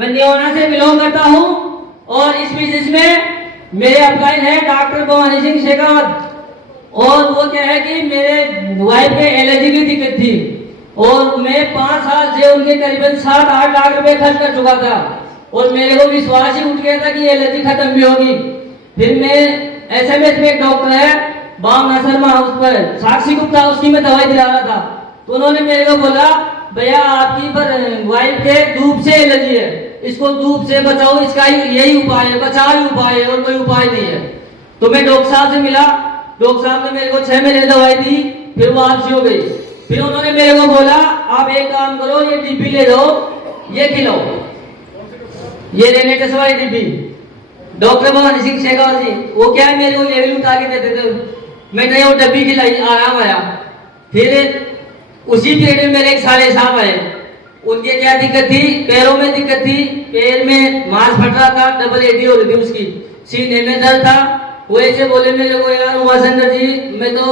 मैं नियोना से बिलोंग करता हूँ और इस बिजनेस में मेरे अपलाइन है डॉक्टर भवानी सिंह शेखावत। और वो क्या है कि मेरे वाइफ के एलर्जी की दिक्कत थी और मैं 5 साल से उनके करीबन 7-8 लाख रुपए खर्च कर चुका था और मेरे को विश्वास ही उठ गया था कि एलर्जी खत्म भी होगी। फिर मैं एसएमएस में एक डॉक्टर है भावना शर्मा, उस पर साक्षी गुप्ता, उसकी मैं दवाई दिला रहा था तो उन्होंने मेरे को बोला भैया आपकी वाइफ के धूप से एलर्जी है, इसको धूप से बचाओ, इसका यही उपाय है, बचाव उपाय है और कोई उपाय नहीं है। तो मैं डॉक्टर साहब से मिला, डॉक्टर साहब ने मेरे को 6 महीने दवाई दी, फिर वापसी हो गई। फिर उन्होंने मेरे को बोला आप एक काम करो, ये डिब्बी ले जाओ, ये खिलाओ, ये रेनेटस वाली डिब्बी। डॉक्टर भवानी सिंह शेखावत जी वो क्या है मेरे को लेवल उठा के देते थे, मैंने वो डब्बी खिलाई, आराम आया। फिर उसी पीरियड में मेरे एक साले साहब आए, उनके क्या दिक्कत थी, पैरों में दिक्कत थी, पैर में मांस फट रहा था, डबल एडी हो रही थी उसकी, सीने में दर्द था। वो ऐसे बोले मेरे को यार उमाशंकर जी मैं तो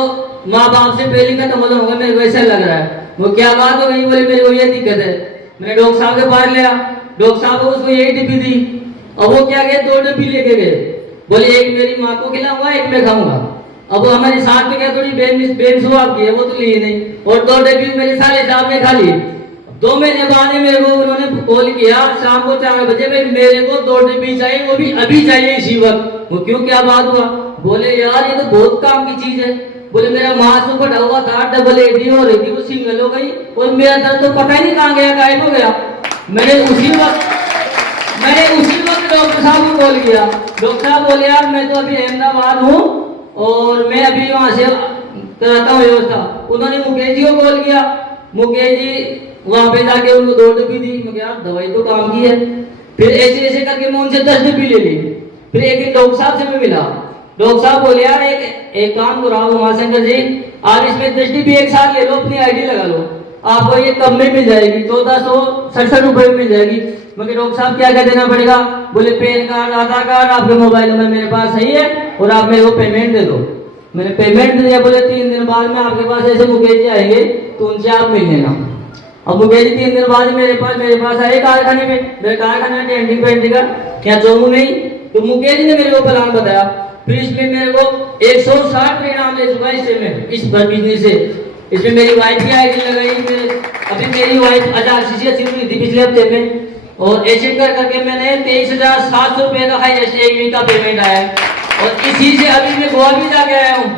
माँ बाप से पहले खत्म हो जाऊंगा, मेरे को ऐसा लग रहा है। वो क्या बात हो गई, बोले मेरे को ये दिक्कत है। मैंने डॉक्टर साहब के पास लिया, डॉक्टर साहब को उसको यही डिब्बी दी और वो क्या गए 2 डिब्बी लेके गए, बोले एक मेरी माँ को खिलाऊंगा, एक मैं खाऊंगा। अब हमारे साथ में क्या थोड़ी बेमिस आपकी है, वो तो लिए नहीं, और 2 डिब्बी मेरे साले साहब ने खा ली। 2 महीने बाद मेरे को उन्होंने कॉल किया शाम को 4 बजे, भाई मेरे को 2 डिब्बी चाहिए, वो भी अभी चाहिए इसी वक्त। वो क्यों, क्या बात हुआ? बोले यार ये तो बहुत काम की चीज है। बोले मेरा मांस तो बढ़ा हुआ था, डबल एडी हो रही थी, वो सिंगल हो गई और मेरा दर्द तो पता ही नहीं कहाँ गया, गायब हो गया। मैंने उसी वक्त डॉक्टर साहब को कॉल किया। डॉक्टर साहब बोले यार मैं तो अभी अहमदाबाद हूँ और मैं अभी वहां से कराता हूँ व्यवस्था। उन्होंने मुकेश जी को कॉल किया, मुकेश जी वहां पे जाके उनको 2 डिब्बी दी। मैं यार दवाई तो काम की है। फिर ऐसे ऐसे करके मैं उनसे 10 डिब्बी ले ली। फिर एक दिन डॉक्टर साहब से मैं मिला, डॉक्टर साहब बोले यार एक काम करो आप उमाशंकर जी, आप इसमें 10 डिब्बी एक साथ ले लो, अपनी आईडी लगा लो, आपको ये कम में मिल जाएगी, 1467 रुपए में मिल जाएगी। मगर डॉक्टर साहब क्या क्या देना पड़ेगा? बोले पैन कार्ड, आधार कार्ड, आपके मोबाइल नंबर मेरे पास सही है और आप मेरे को पेमेंट दे दो। मैंने पेमेंट दे दिया। बोले 3 दिन बाद में आपके पास ऐसे मुकेश जी आएंगे तो उनसे आप मिल लेना। अब मुकेश जी 3 दिन बाद मेरे पास आए कारखाने में, मेरे कारखाना डेंटिंग पेंटिंग का क्या चौमू में ही। तो मुकेश जी ने मेरे को प्लान बताया। फिर इसमें मेरे को 160 परिणाम ले चुका इस बिजनेस से। इसमें मेरी वाइफ की आईडी लगाई, अभी मेरी वाइफ आजाद से हुई थी पिछले हफ्ते में, और ऐसे कर करके मैंने 23,700 रुपए का हाईएस्ट एक वीक का पेमेंट आया। और इसी से अभी मैं गोवा भी जाके आया हूँ,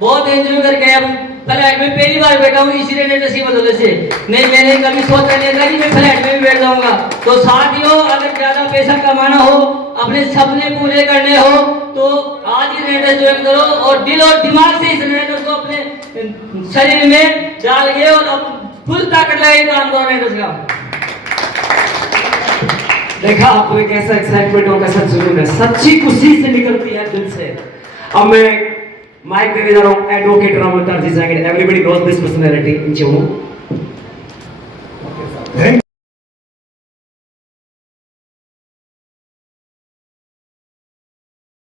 बहुत एंजॉय करके आया हूँ। फ्लैट में पहली बार बैठा हूँ इसी रेनेटस की वजह से, नहीं मैंने कभी सोचा नहीं था कि मैं फ्लैट में भी बैठ जाऊंगा। तो साथियों अगर ज्यादा पैसा कमाना हो, अपने सपने पूरे करने हो तो आज ही रेनेटस ज्वाइन करो और दिल और दिमाग से इस रेनेटस को अपने शरीर में डाल के और फुल ताकत लगाए काम करो रेनेटस का। देखा आपको एक ऐसा एक्साइटमेंट और कैसा जुनून है, सच्ची खुशी से निकलती है दिल से। अब मैं माइक देने जा रहा हूँ एडवोकेट राम अवतार जी से। Everybody knows this personality in